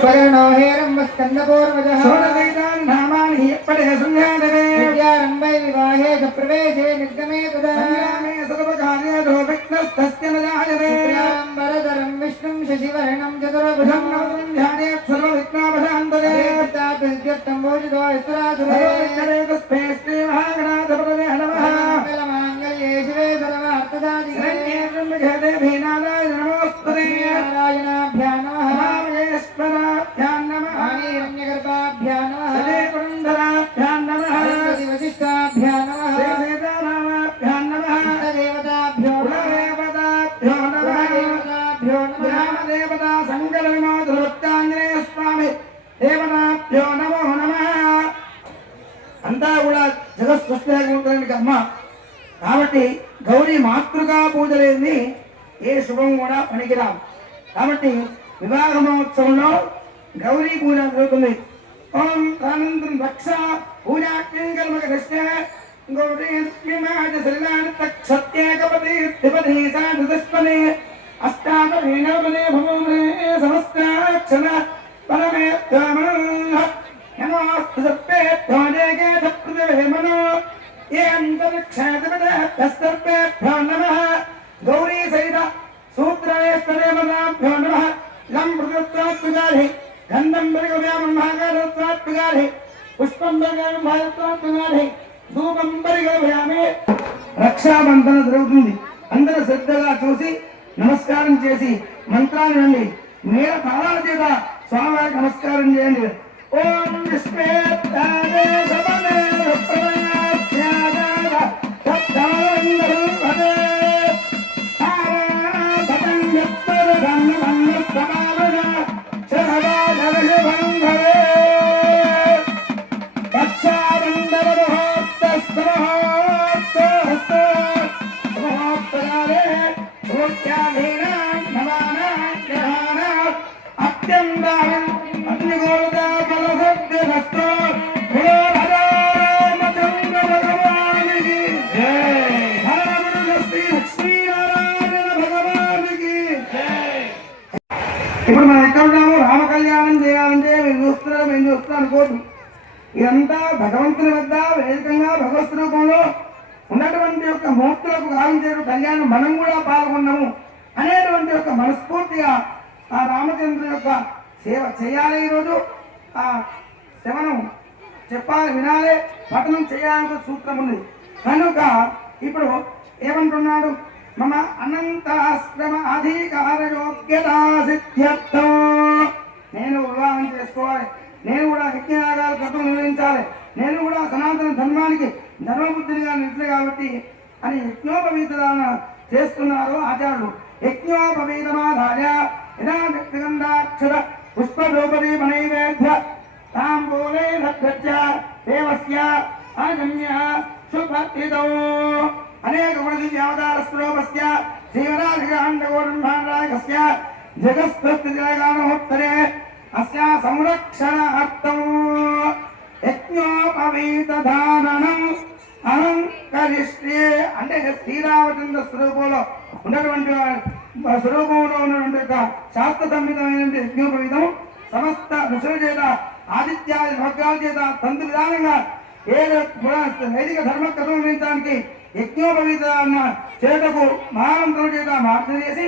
स्वगणो हेरम्ब स्कन्दपूर्वजः षोडशैतानि नामानि पठे संज्ञानवे विद्यारम्भे विवाहे च प्रवेशे निर्गमे तदा संग्रामे सर्वकार्येषु विघ्नस्तस्य न जायते शुक्लाम्बरधरं विष्णुं शशिवर्णं चतुर्भुजं नवं ध्यायेत् सर्वविघ्नापशान्तरे तापस्यर्थम्भोजितो ईश्वरासुरे तस्मै श्रीमहागणाधिपतये नमः मङ्गलमाङ्गल्ये शिवे सर्वार्थसाधिके देवी नारायण नमोस्तुते नारायणाभ्यां नमः महामहेश्वराभ्यां नमः हिरण्यगर्भाभ्यां नमः सदेवरुन्धराभ्यां नमः वसिष्ठाभ्यां नमः सीतारामाभ्यां नमः देवताभ्यो कुलदेवताभ्यो नमः देवताभ्यो नमः ग्रामदेवता संगलविमोदभक्ताञ्जनेय स्वामी देवताभ्यो नमो नमः అంతా కూడా జగత్ సృష్టికి అమ్మ కాబట్టి గౌరీ మాతృకా పూజ లేని ఏ శుభం కూడా పనికిరాం కాబట్టి వివాహ మహోత్సవంలో గౌరీ పూజ జరుగుతుంది ఓం అనంతరం రక్ష పూజాకర్మక కృష్ణ గౌరీ సత్యేకపతి త్రిపతి సాధుష్పనే అష్టాపదీనపదే భూమే సమస్తాక్షర పరమే నమోస్తు సర్వేభ్యో జగేత పృథివే మనో ये अंतरिक्षेभ्यो नमः गौरी सहित सूत्रभ्यो नमः लम मृगत्वात्मकारि गंधम बलिगव्यामहाकारोत्वात्मकारि पुष्पम बलिगव्यामहाकारोत्वात्मकारि धूपम बलिगव्यामे రక్షాబంధన జరుగుతుంది అందరూ శ్రద్ధగా చూసి నమస్కారం చేసి మంత్రాలు వినండి మేర తాళాల చేత స్వామివారికి నమస్కారం చేయండి ఓం విష్ణే ఇప్పుడు మనం ఎక్కడ ఉన్నాము రామ కళ్యాణం చేయాలంటే మేము చూస్తున్నాం అనుకోదు ఇదంతా భగవంతుని వద్ద వేదికంగా భగవత్ రూపంలో ఉన్నటువంటి యొక్క మూర్తులకు గావించేటు కళ్యాణం మనం కూడా పాల్గొన్నాము అనేటువంటి యొక్క మనస్ఫూర్తిగా ఆ రామచంద్రుని యొక్క సేవ చేయాలి. ఈరోజు ఆ శవనం చెప్పాలి, వినాలి, పఠనం చేయాలని సూత్రం ఉంది కనుక ఇప్పుడు ఏమంటున్నాడు, మమ అనంతాశ్రమ అధికార యోగ్యతా సిద్ధ్యర్థం, నేను వివాహం చేసుకోవాలి, నేను కూడా యజ్ఞయాగాలు కథలు నిర్వహించాలి, నేను కూడా సనాతన ధర్మానికి ధర్మబుద్ధిగా నిలిచే కాబట్టి అని యజ్ఞోపవీతదాన చేస్తున్నారు ఆచార్యులు. యజ్ఞోపవీతమాధార్య యదా వ్యక్తిగంధాక్షర పుష్పరూపదీ మనైవేద్య తాంబూలే నభ్యర్చ దేవస్య ఆగమ్య శుభతిదో అనేక గుణదివ్యావతార స్వరూపస్య శ్రీవరాధికాండగోర్భాండాయకస్య జగత్స్థితిగానోత్తరే అస్య సంరక్షణార్థం యజ్ఞోపవీతధానం అహం కరిష్యే అంటే శ్రీరామచంద్ర స్వరూపంలో ఉన్నటువంటి స్వరూపంలో ఉన్నటువంటి శాస్త్ర సంహితమైనటువంటి యజ్ఞోపవీతం సమస్త ఋషుల చేత ఆదిత్యాది భగ్గాల చేత తంతు విధానంగా వైదిక ధర్మ కథలు నిర్మించడానికి యజ్ఞోపవీతాన్న చేతకు మహామంత్రుల చేత మార్చన చేసి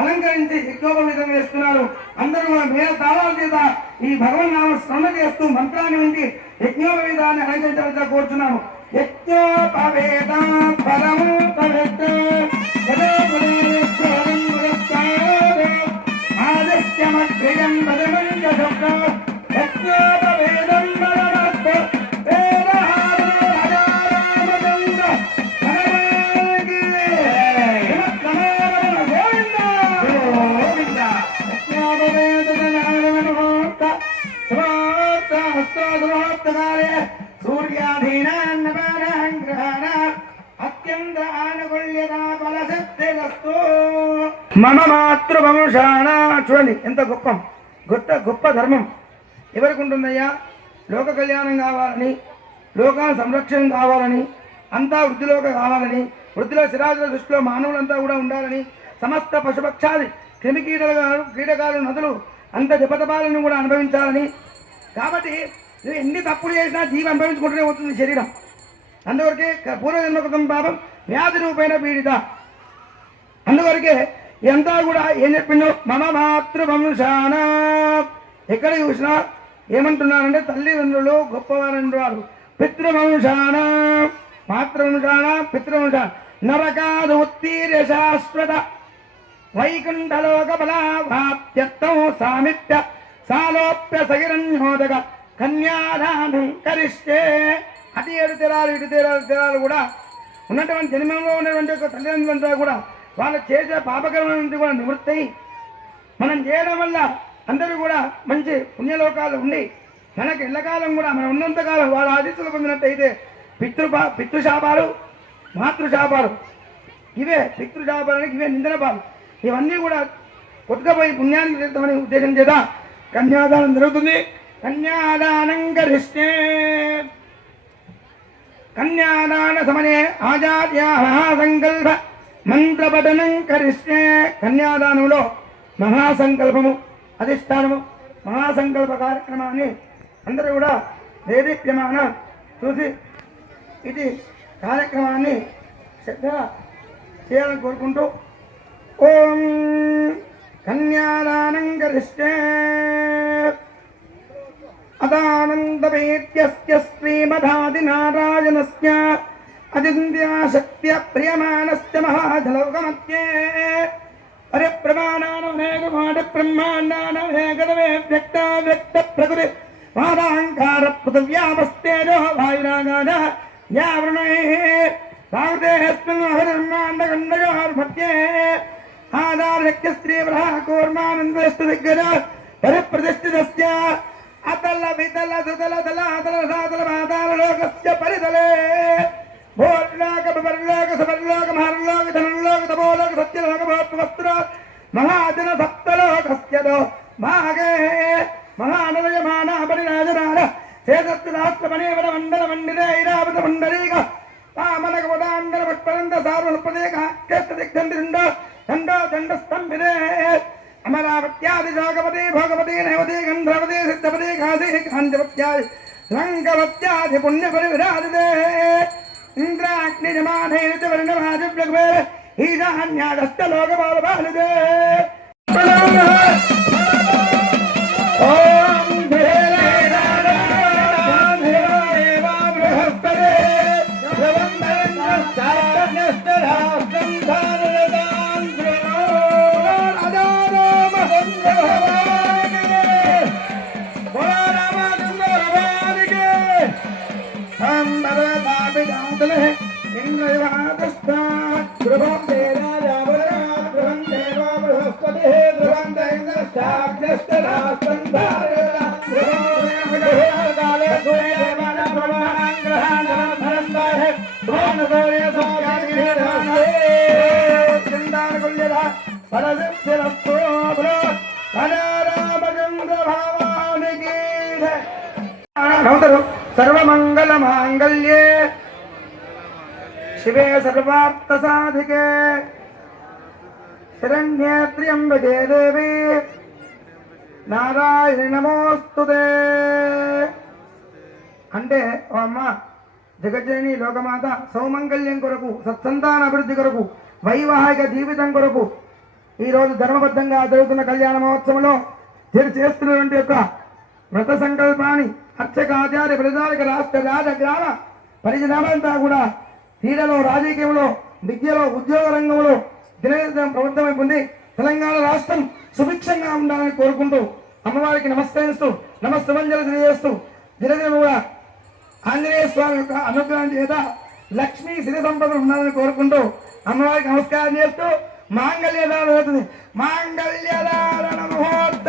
అలంకరించి యజ్ఞోపవీతం వేస్తున్నారు. అందరూ వేద తాళాల చేత ఈ భగవన్నామ స్మరణ చేస్తూ మంత్రాన్ని వింటి యజ్ఞోపవీతాన్ని అలంకరించవలసి కోరుచున్నాము. యజ్ఞోపవేతం పరము ఆదిత్యమగ్రియం పదమంజ యజ్ఞోపవేదం మమ మాతృవంశాన. చూడండి ఎంత గొప్ప గొప్ప ధర్మం ఎవరికి ఉంటుందయ్యా? లోక కళ్యాణం కావాలని, లోకాల సంరక్షణ కావాలని, అంతా వృద్ధిలోకి కావాలని, వృద్ధిలో శిరాజుల దృష్టిలో మానవులంతా కూడా ఉండాలని, సమస్త పశుపక్షాది క్రిమికీటకాలు నదులు అంత జపతపాలను కూడా అనుభవించాలని. కాబట్టి నువ్వు ఎన్ని తప్పులు చేసినా జీవి అనుభవించుకుంటూనే పోతుంది శరీరం. అందువరకే పూర్వజన్మ కృతం పాపం వ్యాధి రూపేణ పీడిత. అందువరకే ఇదంతా కూడా ఏం చెప్పిండు, మమ మాతృవంశాన. ఎక్కడ చూసినా ఏమంటున్నారంటే తల్లిదండ్రులు గొప్పవారంటారు. పితృవంశాన మాతృవంశాన పితృవంశాన నరకాదు ఉత్తీర్య శాశ్వత వైకుంఠలోక బలాప్త్యర్థం సామిత్య సాలోప్య సగిరణ్యోదక కన్యాదానం కరిష్టే. అటు ఏడు తెరాలు ఇటు తెరాలు కూడా ఉన్నటువంటి జన్మంలో ఉన్నటువంటి ఒక తల్లిదండ్రులంతా కూడా వాళ్ళు చేసే పాపకరమైనటువంటి కూడా నివృత్తి మనం చేయడం వల్ల అందరూ కూడా మంచి పుణ్యలోకాలు ఉండి మనకి ఎల్లకాలం కూడా మనం ఉన్నంతకాలం వాళ్ళ ఆశీస్సులు పొందినట్టయితే పితృశాపాలు మాతృశాపాలు ఇవే పితృశాపాలకి ఇవే నిందనపాలు ఇవన్నీ కూడా కొట్టుకపోయి పుణ్యానికి చేద్దామనే ఉద్దేశం చేత కన్యాదానం జరుగుతుంది. కన్యాదానం కరిష్టే. కన్యాదాన సమనే ఆచార్య మహాసంకల్ప మంత్రపఠనం కరిష్టే. కన్యాదానంలో మహాసంకల్పము అధిష్టానము మహాసంకల్ప కార్యక్రమాన్ని అందరూ కూడా దేదీప్యమాన చూసి ఇది కార్యక్రమాన్ని శ్రద్ధగా చేయాలని కోరుకుంటూ ఓం కన్యాదానం కరిష్టే. అదానందవేద్యస్య శ్రీమదాదినారాయణస్య అజింద్యాశక్త్య ప్రియమాణస్య మహాజలౌకమత్యే పరిప్రమాణానమేకమాట బ్రహ్మాండానమేకదమే వ్యక్త వ్యక్త ప్రకృతి వాదాంకార పృథివ్యామస్తేజో వాయురాగాద యావృణైః సాగృతేస్మిన్ అహర్బ్రహ్మాండగండయోర్మధ్యే ఆదార్యక్య స్త్రీవరః కూర్మానందస్తు దిగ్గజ పరిప్రతిష్ఠితస్య అతల వితల సుతల దళాతల సాతల మాతాల లోకస్య పరితలే భోర్లోక విపర్లోక సుపర్లోక మహర్లోక ధనుర్లోక తపోలోక సత్యలోక భోత్వస్త్ర మహాజన సప్తలోకస్యదో మాగే మహానదయమాన పరిరాజరార చేదత్తు రాష్ట్రమణీవర మండల మండిరే ఐరావత మండలీక పామనక ఉదాండల పుష్పరంత సార్వల్పదేక కేష్టదిగ్ధండిరుండ దండో దండస్తంభిదే అమరావత్యాది జోగపతి భోగపతి నైవతి గంధవతి సిద్ధపతి కాశీ కాంచవత్యాది లంకవత్యాది పుణ్యపరివిరాజిదే ఇంద్రాగ్నిజమానైన వర్ణమాజవ్యగ్వేర ఈశాన్యాదస్త లోకపాలపాలిదే. ఓం సర్వమంగళ మాంగళ్యే శివే సర్వార్థ సాధికే శరణ్యే త్ర్యంబకే దేవి నారాయణ నమోస్తుతే. అంటే ఓ అమ్మ జగజ్జనని లోకమాత సౌమంగళ్యం కొరకు సత్సంతాన అభివృద్ధి కొరకు వైవాహిక జీవితం కొరకు ఈరోజు ధర్మబద్ధంగా జరుగుతున్న కళ్యాణ మహోత్సవంలో చేస్తున్నటువంటి యొక్క వ్రత సంకల్పాన్ని అర్చక ఆచార్య ప్రజాలిక రాష్ట్ర రాజ గ్రామ పరిజనామంతా కూడా క్రీడలో రాజకీయంలో విద్యలో ఉద్యోగ రంగంలో దినదినం ప్రబుద్ధమై పొంది తెలంగాణ రాష్ట్రం సుభిక్షంగా ఉండాలని కోరుకుంటూ అమ్మవారికి నమస్కరిస్తూ నమస్సుమంజలు తెలియజేస్తూ దినదినం కూడా ఆంజనేయ స్వామి యొక్క అనుగ్రహం చేత లక్ష్మీ సిరి సంపదలు ఉండాలని కోరుకుంటూ అమ్మవారికి నమస్కారం చేస్తూ మాంగళ్యదానం అవుతుంది. మాంగళ్యదారణ ముహూర్త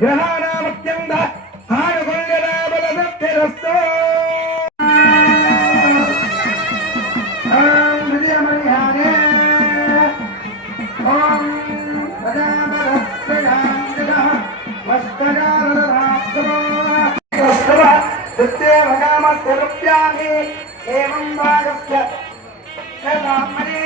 గ్రహాణ पश्यामि एवं भागस्य ब्राह्मणे